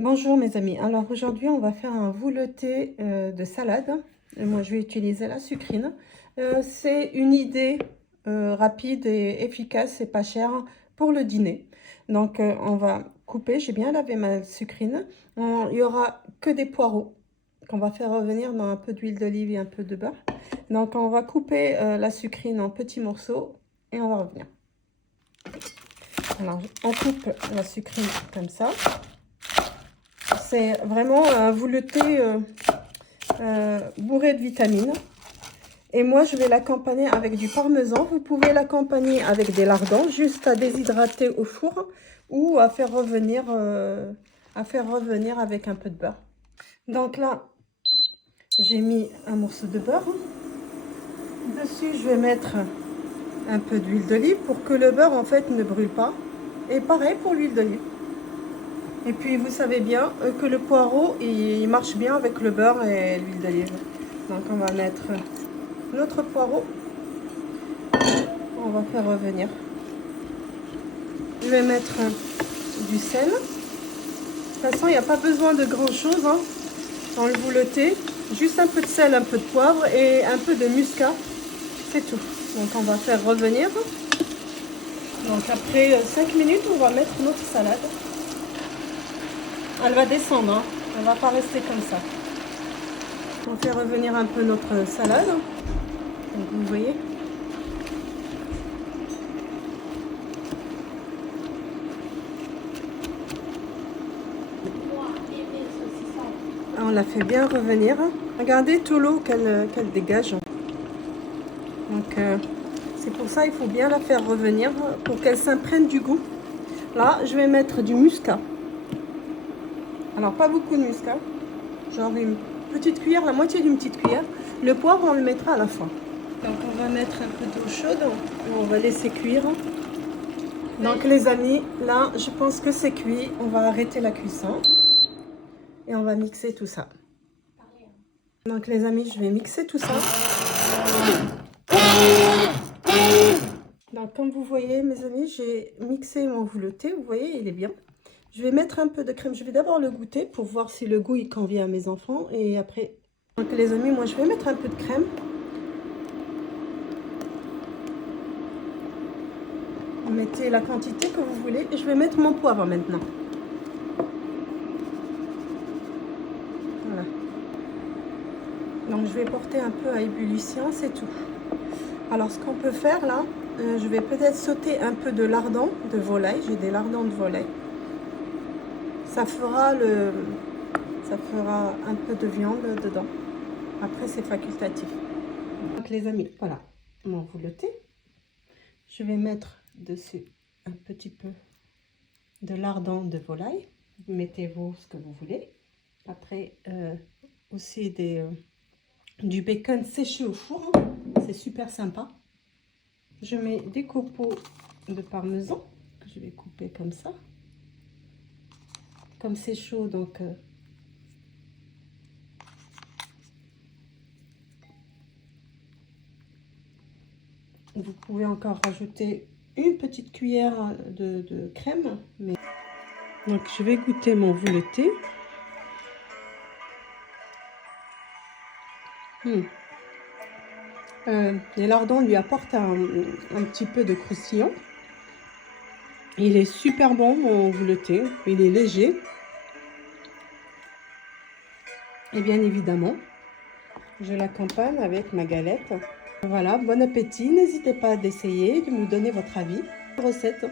Bonjour mes amis, alors aujourd'hui on va faire un velouté de salade. Et moi je vais utiliser la sucrine. C'est une idée rapide et efficace et pas chère pour le dîner. Donc on va couper, j'ai bien lavé ma sucrine. Il y aura que des poireaux qu'on va faire revenir dans un peu d'huile d'olive et un peu de beurre. Donc on va couper la sucrine en petits morceaux et on va revenir. Alors on coupe la sucrine comme ça. C'est vraiment un velouté bourré de vitamines. Et moi, je vais l'accompagner avec du parmesan. Vous pouvez l'accompagner avec des lardons, juste à déshydrater au four ou à faire revenir avec un peu de beurre. Donc là, j'ai mis un morceau de beurre. Dessus, je vais mettre un peu d'huile d'olive pour que le beurre, en fait, ne brûle pas. Et pareil pour l'huile d'olive. Et puis vous savez bien que le poireau il marche bien avec le beurre et l'huile d'olive. Donc on va mettre notre poireau. On va faire revenir. Je vais mettre du sel. De toute façon il n'y a pas besoin de grand chose dans le velouté. Juste un peu de sel, un peu de poivre et un peu de muscat. C'est tout. Donc on va faire revenir. Donc après 5 minutes on va mettre notre salade. Elle va descendre, elle ne va pas rester comme ça. On fait revenir un peu notre salade. Donc vous voyez. On la fait bien revenir. Regardez tout l'eau qu'elle dégage. Donc c'est pour ça il faut bien la faire revenir pour qu'elle s'imprègne du goût. Là je vais mettre du muscat. Alors pas beaucoup de muscat, genre une petite cuillère, la moitié d'une petite cuillère. Le poivre on le mettra à la fin. Donc on va mettre un peu d'eau chaude, on va laisser cuire. Donc les amis, là je pense que c'est cuit, on va arrêter la cuisson et on va mixer tout ça. Donc les amis, je vais mixer tout ça. Donc comme vous voyez mes amis, j'ai mixé mon velouté, vous voyez il est bien. Je vais mettre un peu de crème. Je vais d'abord le goûter pour voir si le goût il convient à mes enfants. Et après, donc les amis, moi je vais mettre un peu de crème. Vous mettez la quantité que vous voulez. Et je vais mettre mon poivre maintenant. Voilà. Donc je vais porter un peu à ébullition, c'est tout. Alors ce qu'on peut faire là, je vais peut-être sauter un peu de lardons de volaille. J'ai des lardons de volaille. Ça fera un peu de viande dedans. Après, c'est facultatif. Donc, les amis, voilà mon velouté. Je vais mettre dessus un petit peu de lardons de volaille. Mettez-vous ce que vous voulez. Après, aussi du bacon séché au four. C'est super sympa. Je mets des copeaux de parmesan que je vais couper comme ça. Comme c'est chaud, donc vous pouvez encore rajouter une petite cuillère de crème. Donc je vais goûter mon velouté. Les lardons lui apportent un petit peu de croustillant. Il est super bon mon velouté. Il est léger. Et bien évidemment, je l'accompagne avec ma galette. Voilà, bon appétit. N'hésitez pas à essayer, de me donner votre avis. Recette.